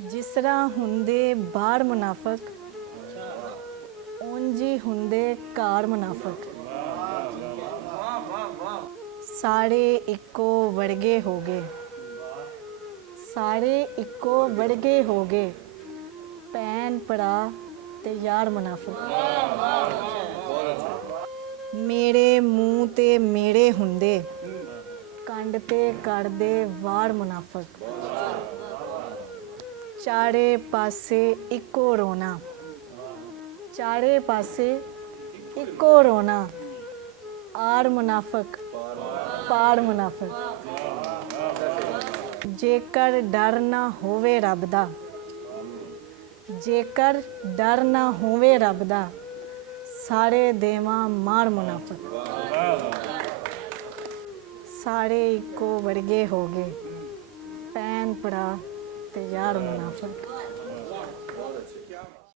ਜਿਸਰਾਂ ਹੁੰਦੇ ਬਾਹਰ ਮੁਨਾਫਕ ਉਂਝ ਹੁੰਦੇ ਘਰ ਮੁਨਾਫਕ। ਸਾਰੇ ਇੱਕੋ ਵਰਗੇ ਹੋ ਗਏ, ਸਾਰੇ ਇੱਕੋ ਵਰਗੇ ਹੋ ਗਏ, ਭੈਣ ਭਰਾ ਤੇ ਯਾਰ ਮੁਨਾਫਕ। ਮੇਰੇ ਮੂੰਹ ਤੇ ਮੇਰੇ ਹੁੰਦੇ, ਕੰਡ ਤੇ ਕਰਦੇ ਵਾਰ ਮੁਨਾਫਕ। ਚਾਰੇ ਪਾਸੇ ਇੱਕੋ ਰੋਣਾ, ਚਾਰੇ ਪਾਸੇ ਇੱਕੋ ਰੋਣਾ, ਆਰ ਮੁਨਾਫਕ ਪਾਰ ਮੁਨਾਫਕ। ਜੇਕਰ ਡਰ ਨਾ ਹੋਵੇ ਰੱਬ ਦਾ, ਜੇਕਰ ਡਰ ਨਾ ਹੋਵੇ ਰੱਬ ਦਾ, ਸਾਰੇ ਦੇਵਾਂ ਮਾਰ ਮੁਨਾਫਕ। ਸਾਰੇ ਇੱਕੋ ਵਰਗੇ ਹੋ ਗਏ, ਭੈਣ ਭਰਾ ਤੇ ਯਾਰ ਮੁਨਾਫਕ।